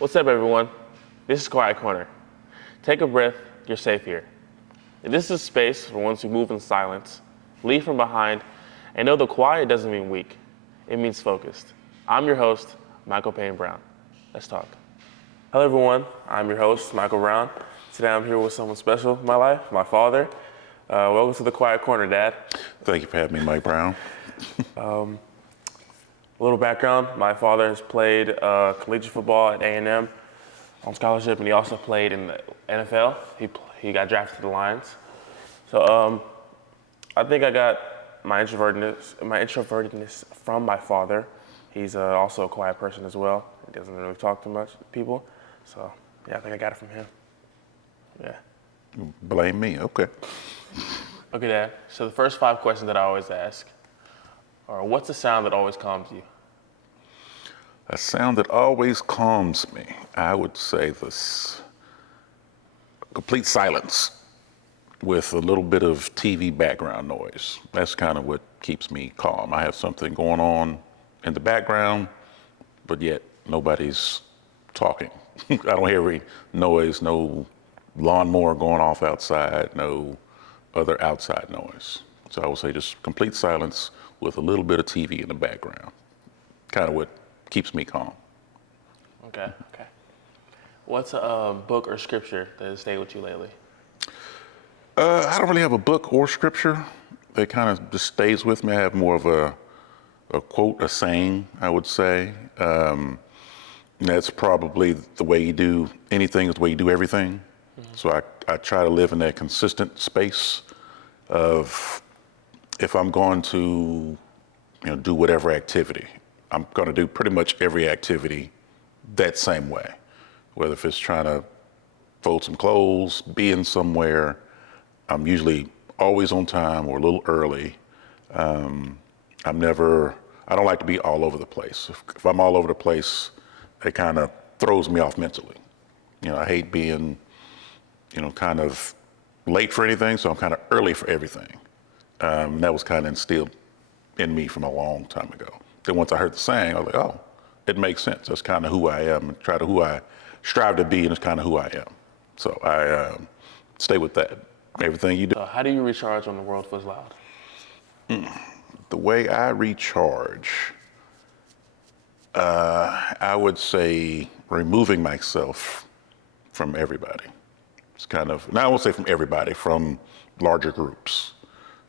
What's up, everyone? This is Quiet Corner. Take a breath, you're safe here. This is a space for ones who move in silence, leave from behind, and know the quiet doesn't mean weak. It means focused. I'm your host, Michael Payne Brown. Let's talk. Hello, everyone. I'm your host, Michael Brown. Today I'm here with someone special in my life, my father. Welcome to the Quiet Corner, Dad. Thank you for having me, Mike Brown. A little background, my father has played collegiate football at A&M on scholarship, and he also played in the NFL. He got drafted to the Lions. So I think I got my introvertedness from my father. He's also a quiet person as well. He doesn't really talk too much to people. So yeah, I think I got it from him. Yeah. Blame me, okay. Okay, Dad. So the first 5 questions that I always ask are, what's the sound that always calms you? A sound that always calms me, I would say this complete silence with a little bit of TV background noise. That's kind of what keeps me calm. I have something going on in the background, but yet nobody's talking. I don't hear any noise, no lawnmower going off outside, no other outside noise. So I would say just complete silence with a little bit of TV in the background. Kind of what keeps me calm. Okay. What's a book or scripture that has stayed with you lately? I don't really have a book or scripture that kind of just stays with me. I have more of a quote, a saying, I would say. That's probably the way you do anything is the way you do everything. Mm-hmm. So I try to live in that consistent space of if I'm going to do whatever activity, I'm going to do pretty much every activity that same way. Whether if it's trying to fold some clothes, being somewhere, I'm usually always on time or a little early. I don't like to be all over the place. If I'm all over the place, it kind of throws me off mentally. I hate being, kind of late for anything, so I'm kind of early for everything. That was kind of instilled in me from a long time ago. Then once I heard the saying, I was like, oh, it makes sense. That's kind of who I am, and who I strive to be, and it's kind of who I am. So I stay with that. Everything you do. How do you recharge when the world feels loud? The way I recharge, I would say removing myself from everybody. It's kind of, now I won't say from everybody, from larger groups.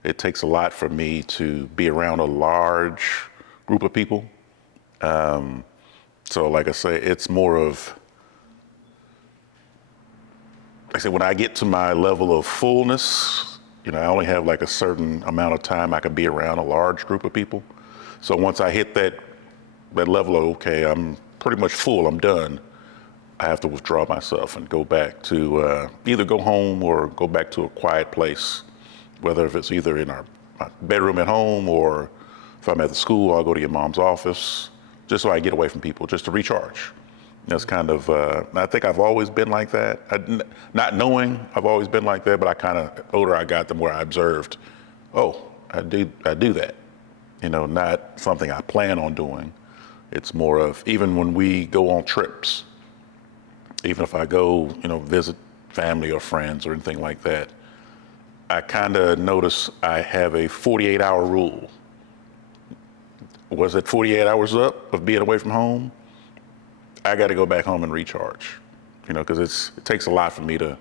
It takes a lot for me to be around a large group of people. So like I say, it's more of, when I get to my level of fullness, I only have like a certain amount of time I can be around a large group of people. So once I hit that level of, okay, I'm pretty much full, I'm done, I have to withdraw myself and go back to either go home or go back to a quiet place, whether if it's either in my bedroom at home or if I'm at the school, I'll go to your mom's office, just so I get away from people, just to recharge. That's kind of, I think I've always been like that. Not knowing I've always been like that, but I kind of, older I got, the more I observed, oh, I do that. Not something I plan on doing. It's more of, even when we go on trips, even if I go, visit family or friends or anything like that, I kind of notice I have a 48-hour rule. Was it 48 hours up of being away from home? I got to go back home and recharge, because it takes a lot for me to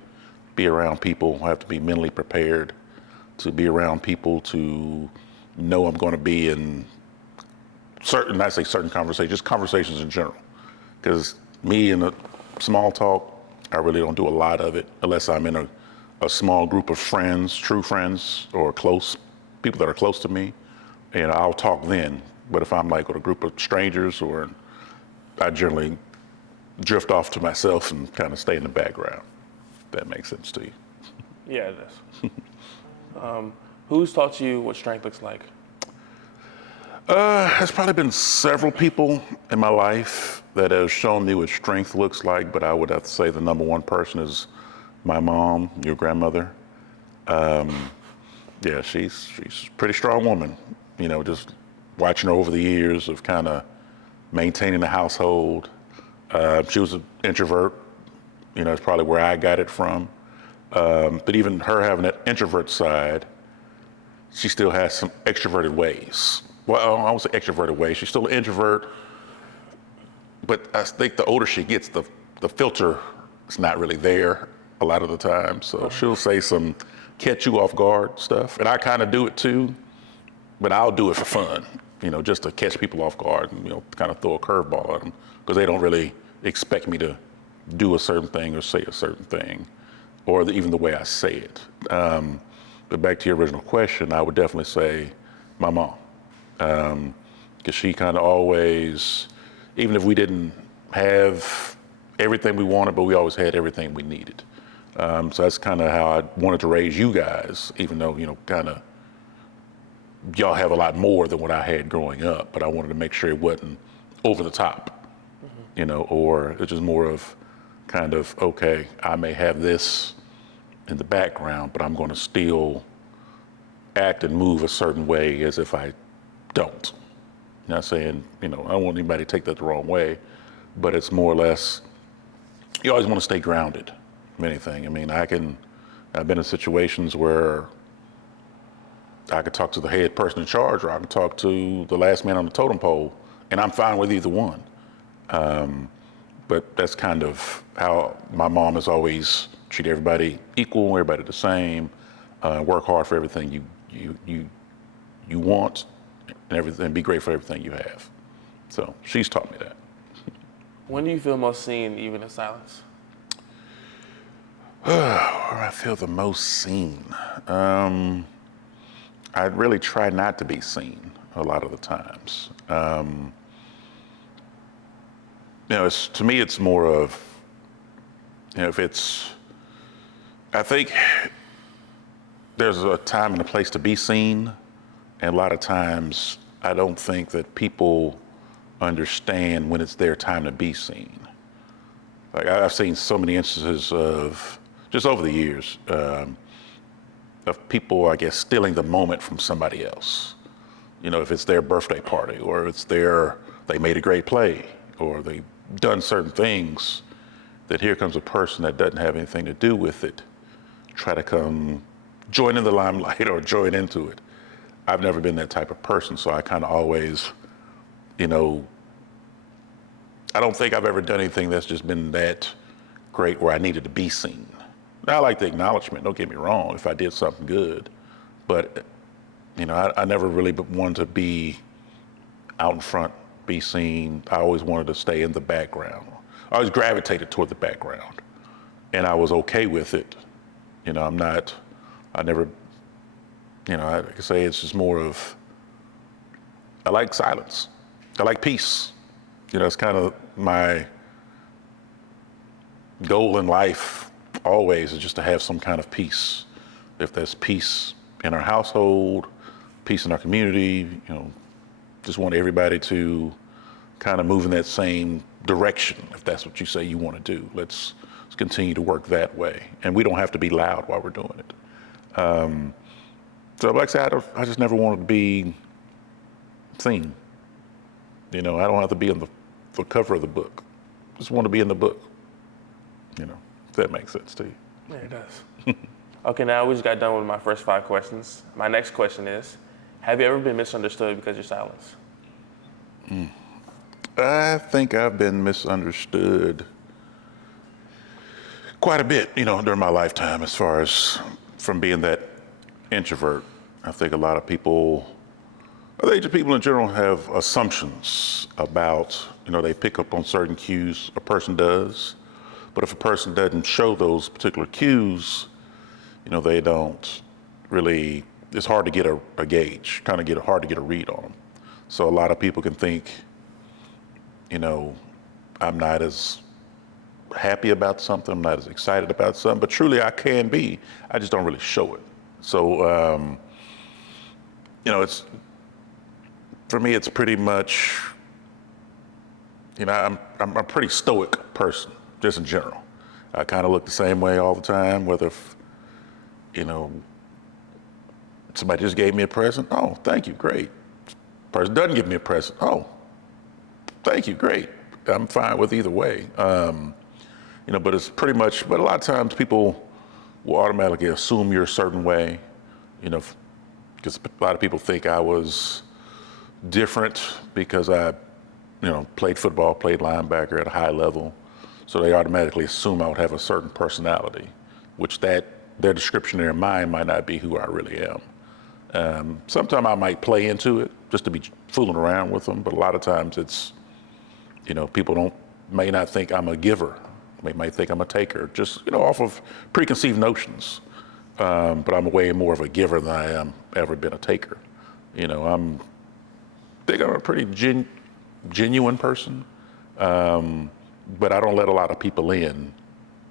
be around people. I have to be mentally prepared to be around people, to know I'm going to be in certain conversations, just conversations in general. Because me and the small talk, I really don't do a lot of it unless I'm in a small group of friends, true friends, or people that are close to me, and I'll talk then. But if I'm like with a group of strangers, I generally drift off to myself and kind of stay in the background. If that makes sense to you. Yeah, it does. Who's taught you what strength looks like? There's probably been several people in my life that have shown me what strength looks like, but I would have to say the number one person is my mom, your grandmother. Yeah, she's a pretty strong woman. Just watching her over the years of kind of maintaining the household, She was an introvert. It's probably where I got it from. But even her having that introvert side, she still has some extroverted ways. Well, I won't say extroverted ways. She's still an introvert, but I think the older she gets, the filter is not really there a lot of the time. So she'll say some catch you off guard stuff, and I kind of do it too, but I'll do it for fun, just to catch people off guard and kind of throw a curveball at them because they don't really expect me to do a certain thing or say a certain thing, or even the way I say it. But back to your original question, I would definitely say my mom, because she kind of always, even if we didn't have everything we wanted, but we always had everything we needed. So that's kind of how I wanted to raise you guys, even though, kind of y'all have a lot more than what I had growing up, but I wanted to make sure it wasn't over the top, or it's just more of kind of, okay, I may have this in the background, but I'm going to still act and move a certain way as if I don't. Not saying, I don't want anybody to take that the wrong way, but it's more or less, you always want to stay grounded in anything. I mean, I've been in situations where I could talk to the head person in charge, or I could talk to the last man on the totem pole, and I'm fine with either one. But that's kind of how my mom has always treated everybody equal, everybody the same, work hard for everything you want, and everything, be great for everything you have. So she's taught me that. When do you feel most seen, even in silence? Where I feel the most seen. I really try not to be seen a lot of the times. To me, it's more of, I think there's a time and a place to be seen, and a lot of times I don't think that people understand when it's their time to be seen. Like I've seen so many instances of, just over the years, of people, I guess, stealing the moment from somebody else. If it's their birthday party, or it's they made a great play, or they've done certain things, that here comes a person that doesn't have anything to do with it, try to come join in the limelight or join into it. I've never been that type of person, so I kind of always, I don't think I've ever done anything that's just been that great where I needed to be seen. I like the acknowledgement, don't get me wrong, if I did something good, but I never really wanted to be out in front, be seen. I always wanted to stay in the background. I always gravitated toward the background, and I was okay with it. I never, I could say it's just more of, I like silence. I like peace. It's kind of my goal in life always, is just to have some kind of peace. If there's peace in our household, peace in our community, just want everybody to kind of move in that same direction. If that's what you say you want to do, let's continue to work that way. And we don't have to be loud while we're doing it. So like I said, I just never wanted to be seen. I don't have to be on the cover of the book. Just want to be in the book. If that makes sense to you. Yeah, it does. Okay, now we just got done with my first 5 questions. My next question is, have you ever been misunderstood because of your silence? I think I've been misunderstood quite a bit, during my lifetime, as far as from being that introvert. I think a lot of people, I think just people in general have assumptions about, they pick up on certain cues a person does, but if a person doesn't show those particular cues, they don't really, it's hard to get a gauge, hard to get a read on them. So a lot of people can think, I'm not as happy about something, I'm not as excited about something, but truly I can be, I just don't really show it. So, it's, for me, it's pretty much, I'm a pretty stoic person, just in general. I kind of look the same way all the time, whether if, somebody just gave me a present, oh, thank you, great. Person doesn't give me a present, oh, thank you, great. I'm fine with either way. But it's pretty much. But a lot of times people will automatically assume you're a certain way. Because a lot of people think I was different because I, played football, played linebacker at a high level. So they automatically assume I would have a certain personality, which their description in their mind might not be who I really am. Sometimes I might play into it just to be fooling around with them, but a lot of times it's, people may not think I'm a giver. They might think I'm a taker, just, off of preconceived notions. But I'm way more of a giver than I am ever been a taker. I think I'm a pretty genuine person, but I don't let a lot of people in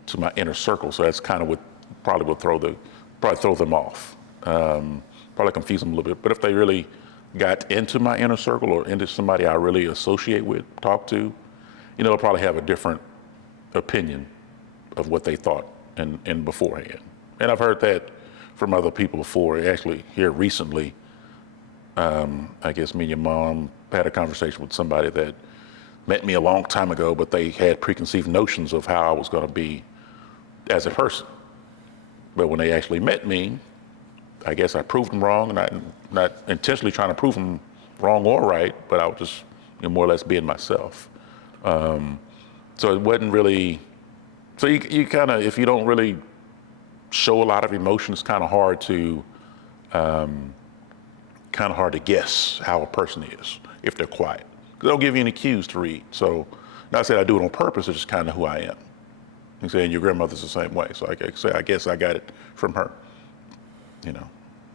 to my inner circle. So that's kind of what probably will throw them off, probably confuse them a little bit. But if they really got into my inner circle or into somebody I really associate with, talk to, they'll probably have a different opinion of what they thought in beforehand. And I've heard that from other people before. Actually, here recently, I guess me and your mom had a conversation with somebody that met me a long time ago, but they had preconceived notions of how I was going to be as a person. But when they actually met me, I guess I proved them wrong, and not intentionally trying to prove them wrong or right, but I was just more or less being myself. So it wasn't really. So you kind of, if you don't really show a lot of emotion, it's kind of hard to guess how a person is if they're quiet. 'Cause they don't give you any cues to read. So not saying I do it on purpose, it's just kind of who I am. And saying your grandmother's the same way. So I guess I got it from her.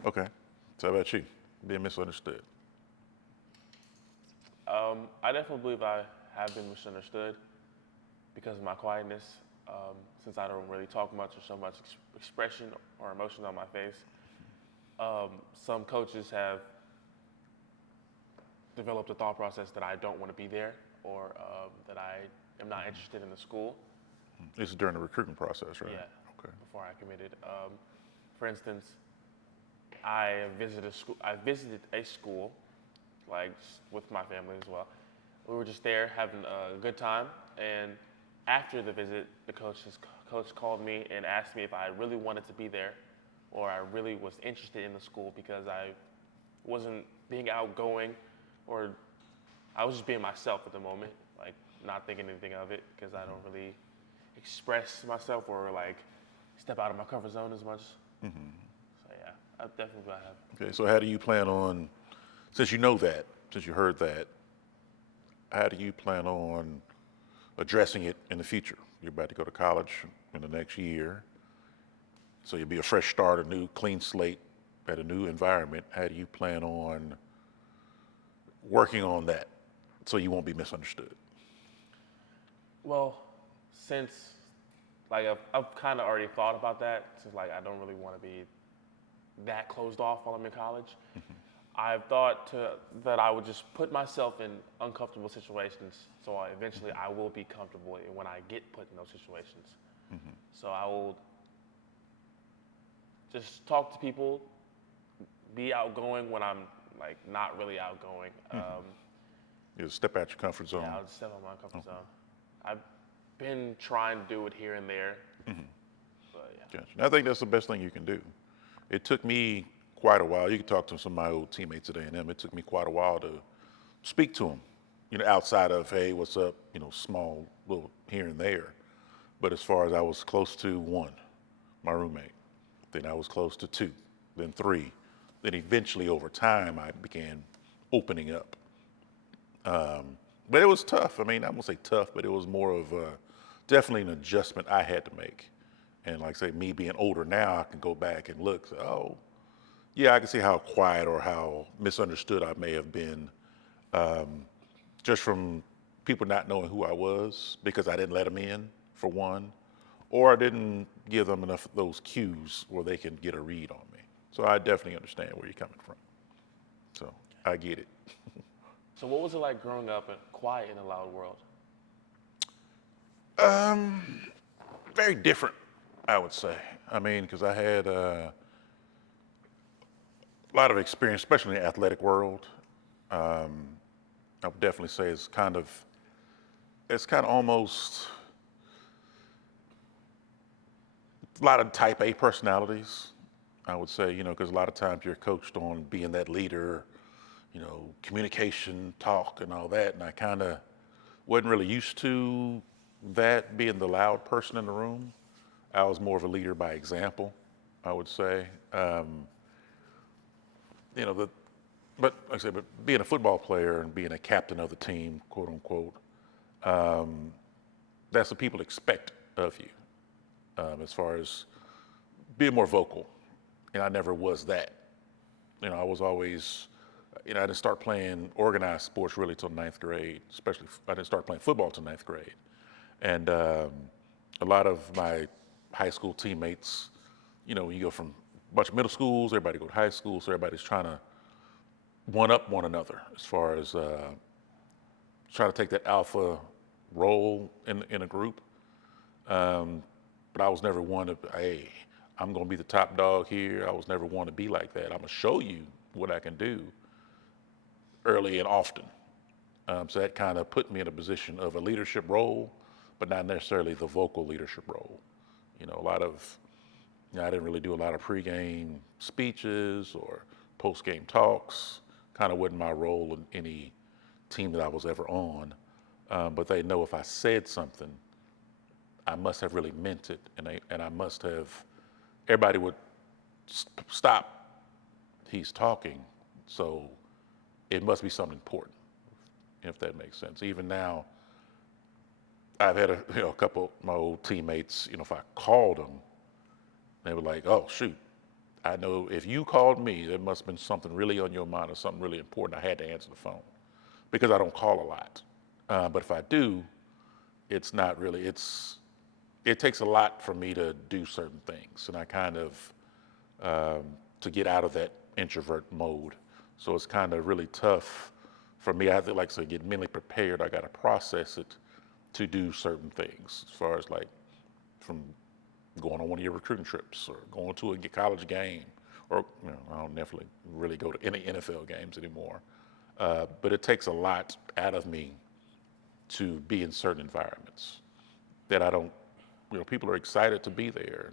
Okay. So how about you? Being misunderstood. I definitely believe I have been misunderstood because of my quietness. Since I don't really talk much or show much expression or emotion on my face. Some coaches have developed a thought process that I don't want to be there or that I am not interested in the school. This is during the recruitment process, right? Yeah. Okay. Before I committed. For instance, I visited a school, like with my family as well. We were just there having a good time, and after the visit, the coach called me and asked me if I really wanted to be there, or I really was interested in the school because I wasn't being outgoing, or I was just being myself at the moment, like not thinking anything of it because I don't really express myself or like step out of my comfort zone as much. Mm-hmm. So yeah, I definitely have. Okay, so how do you plan on, since you heard that, how do you plan on addressing it in the future? You're about to go to college in the next year, so you'll be a fresh start, a new clean slate at a new environment. How do you plan on working on that so you won't be misunderstood? Well, since like I've kind of already thought about that, since like I don't really want to be that closed off while I'm in college. Mm-hmm. I've thought that I would just put myself in uncomfortable situations, so eventually I will be comfortable when I get put in those situations. Mm-hmm. So I will just talk to people, be outgoing when I'm like not really outgoing. Mm-hmm. You step out your comfort zone. Yeah, I'll step out my comfort zone. I've been trying to do it here and there. Mm-hmm. But yeah. Gotcha. I think that's the best thing you can do. It took me quite a while. You can talk to some of my old teammates at A&M. It took me quite a while to speak to them, outside of, hey, what's up, small little here and there. But as far as I was close to one, my roommate, then I was close to two, then three. Then eventually over time, I began opening up. But it was tough. I mean, I won't say tough, but it was more of definitely an adjustment I had to make. And like I say, me being older now, I can go back and look, say, oh, yeah, I can see how quiet or how misunderstood I may have been just from people not knowing who I was because I didn't let them in, for one, or I didn't give them enough of those cues where they can get a read on me. So I definitely understand where you're coming from. So I get it. So what was it like growing up quiet in a loud world? Very different, I would say. I mean, because I had a lot of experience, especially in the athletic world. I would definitely say it's kind of it's kind of almost a lot of type A personalities, I would say, because a lot of times you're coached on being that leader, communication, talk, and all that. And I kind of wasn't really used to that being the loud person in the room. I was more of a leader by example, I would say. You know, the, but like I said, but being a football player and being a captain of the team, quote unquote, that's what people expect of you, as far as being more vocal. And I never was that. I was always, I didn't start playing organized sports really till ninth grade, especially I didn't start playing football till ninth grade. And a lot of my high school teammates, you go from a bunch of middle schools, everybody go to high school, so everybody's trying to one up one another as far as trying to take that alpha role in a group. But I was never one to, hey, I'm going to be the top dog here. I was never one to be like that. I'm going to show you what I can do early and often. So that kind of put me in a position of a leadership role, but not necessarily the vocal leadership role. A lot of, I didn't really do a lot of pregame speeches or postgame talks. Kind of wasn't my role in any team that I was ever on. But they know if I said something, I must have really meant it, and I must have. Everybody would stop. He's talking, so it must be something important, if that makes sense. Even now, I've had a couple of my old teammates. If I called them, they were like, "Oh shoot, I know if you called me, there must have been something really on your mind or something really important. I had to answer the phone because I don't call a lot. But if I do, it's not really. It takes a lot for me to do certain things, and I kind of to get out of that introvert mode. So it's kind of really tough for me. I have to, like I said, get mentally prepared. I got to process it to do certain things, as far as like from going on one of your recruiting trips or going to a college game, or I don't definitely really go to any NFL games anymore. But it takes a lot out of me to be in certain environments that I don't. People are excited to be there,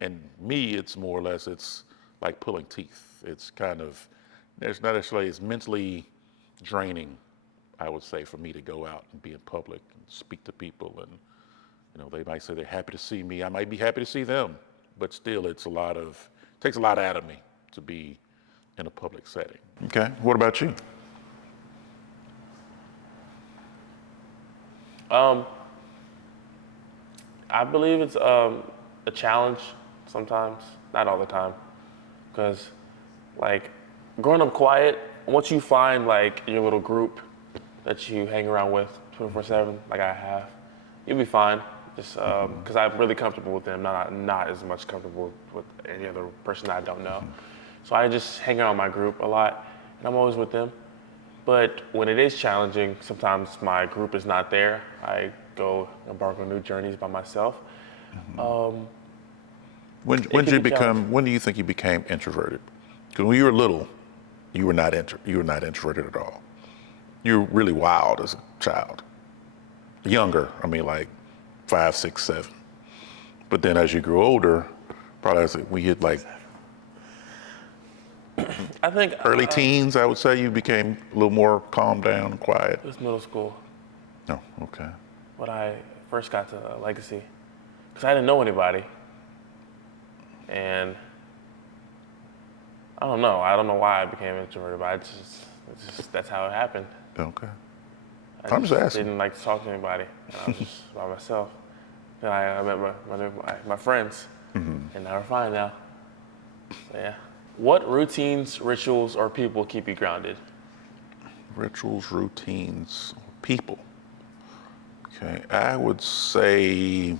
and me, it's more or less, it's like pulling teeth. It's kind of, there's not necessarily, it's mentally draining, I would say, for me to go out and be in public and speak to people. And, they might say they're happy to see me. I might be happy to see them, but still it takes a lot out of me to be in a public setting. Okay, what about you? I believe it's a challenge sometimes, not all the time, because like growing up quiet, once you find like your little group that you hang around with 24/7, like I have, you'll be fine. Just because I'm really comfortable with them, not as much comfortable with any other person that I don't know. So I just hang around my group a lot, and I'm always with them. But when it is challenging, sometimes my group is not there. I go embark on new journeys by myself. When do you think you became introverted? Because when you were little, you were not introverted at all. You were really wild as a child. Younger, I mean, like 5, 6, 7. But then as you grew older, probably as we hit like I think early teens, I would say you became a little more calmed down and quiet. it was middle school Oh, okay. when I first got to Legacy, because I didn't know anybody, and I don't know. I don't know why I became introverted, but it's just that's how it happened. Okay. I I'm just asking. didn't like to talk to anybody. And I was just by myself. Then I met my friends, and now we're fine now. So, yeah. What routines, rituals, or people keep you grounded? Rituals, routines, people. Okay, I would say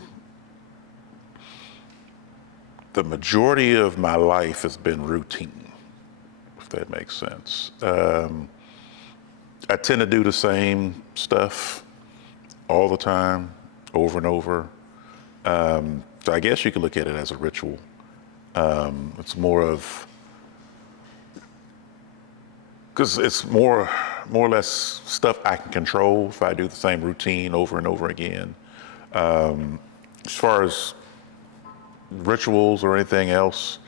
the majority of my life has been routine, if that makes sense. I tend to do the same stuff all the time, over and over. So I guess you could look at it as a ritual. It's more of, because it's more more or less stuff I can control if I do the same routine over and over again. As far as rituals or anything else,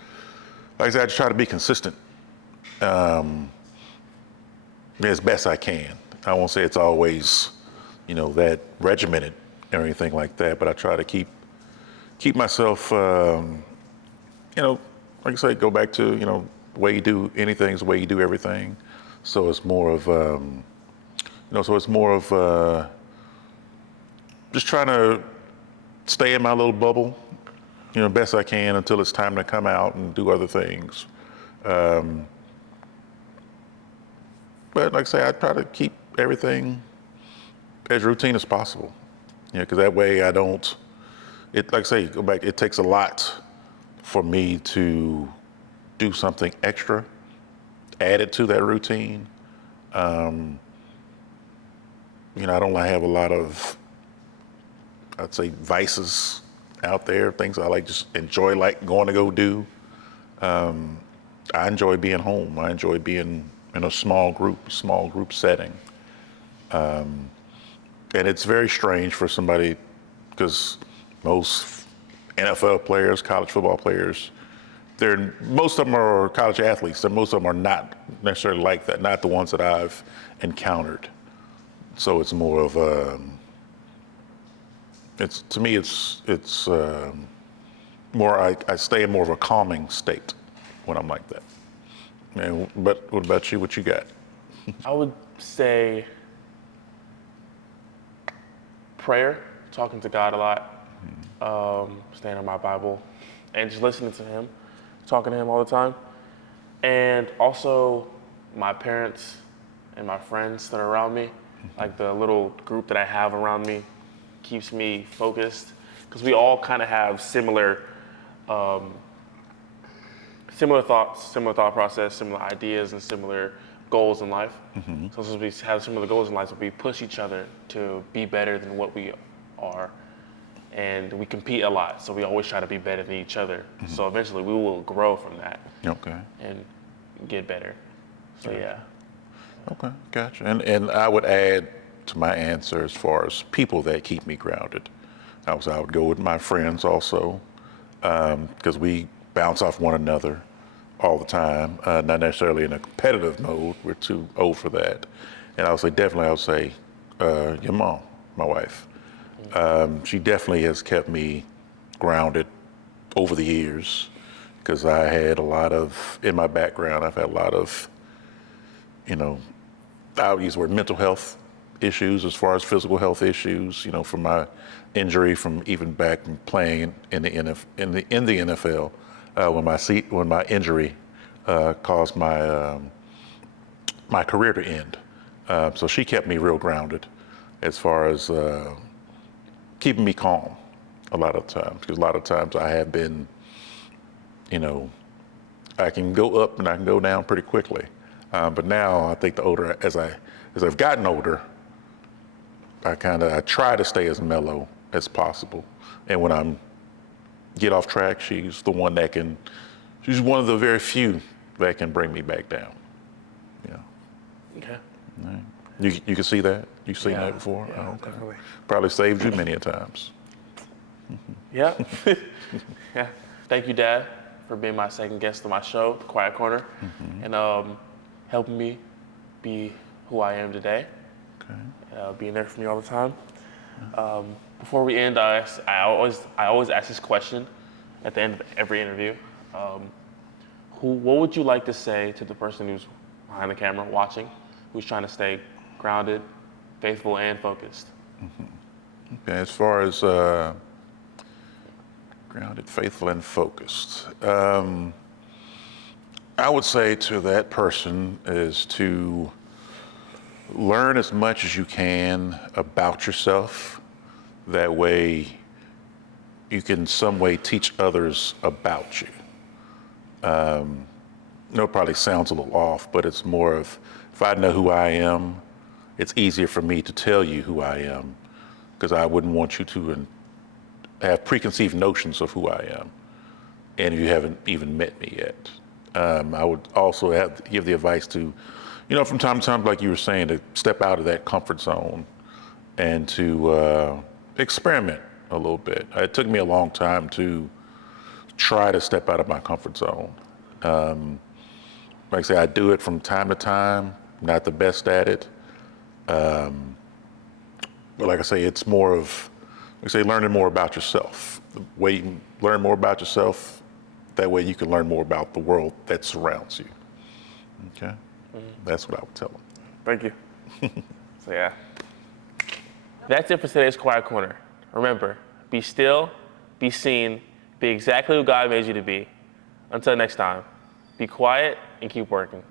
like I said, I just try to be consistent as best I can. I won't say it's always, that regimented or anything like that, but I try to keep myself, like I say, go back to, the way you do anything is the way you do everything. So it's more of, just trying to stay in my little bubble, best I can until it's time to come out and do other things. But like I say, I try to keep everything as routine as possible. Because that way I don't, like I say, go back, it takes a lot for me to do something extra, added to that routine. I don't have a lot of, I'd say, vices out there, things I just enjoy going to go do. I enjoy being home. I enjoy being in a small group setting. And it's very strange for somebody, because most NFL players, college football players, most of them are college athletes, and most of them are not necessarily like that, not the ones that I've encountered. So it's more of to me, it's more, I stay in more of a calming state when I'm like that. But what about you? What you got? I would say prayer, talking to God a lot, staying on my Bible, and just listening to Him, talking to Him all the time. And also my parents and my friends that are around me, like the little group that I have around me, keeps me focused, because we all kind of have similar thoughts, similar thought process, similar ideas, and similar goals in life. So since we have similar goals in life, so we push each other to be better than what we are, and we compete a lot. So we always try to be better than each other. So eventually we will grow from that. Okay. And get better. So yeah. Okay, gotcha. And I would add to my answer as far as people that keep me grounded. I would go with my friends also, because we bounce off one another all the time, not necessarily in a competitive mode. We're too old for that. And I would say your mom, my wife. She definitely has kept me grounded over the years, because I had a lot of, in my background, I've had a lot of, I would use the word mental health issues as far as physical health issues, from my injury from even back playing in the NFL, when my injury caused my career to end. So she kept me real grounded as far as keeping me calm a lot of times, because a lot of times I have been, I can go up and I can go down pretty quickly. But now I think as I've gotten older, I try to stay as mellow as possible. And when I get off track, she's one of the very few that can bring me back down. Yeah. Okay. All right. You can see that? You've seen that before? Yeah, Oh, okay. definitely. Probably saved you many a times. Yeah. Yeah. Thank you, Dad, for being my second guest on my show, The Quiet Corner, and helping me be who I am today. Okay. Being there for me all the time. Before we end, I always ask this question at the end of every interview. What would you like to say to the person who's behind the camera watching, who's trying to stay grounded, faithful, and focused? Okay, as far as grounded, faithful, and focused, I would say to that person is to learn as much as you can about yourself. That way you can some way teach others about you. It probably sounds a little off, but it's more of, if I know who I am, it's easier for me to tell you who I am, because I wouldn't want you to have preconceived notions of who I am, and you haven't even met me yet. I would also give the advice to, From time to time, like you were saying, to step out of that comfort zone and to experiment a little bit. It took me a long time to try to step out of my comfort zone. Like I say, I do it from time to time, not the best at it. But like I say, it's more of, like I say, learning more about yourself. The way you can learn more about yourself, that way you can learn more about the world that surrounds you. Okay? That's what I would tell them. Thank you. So yeah. That's it for today's Quiet Corner. Remember, be still, be seen, be exactly who God made you to be. Until next time, be quiet and keep working.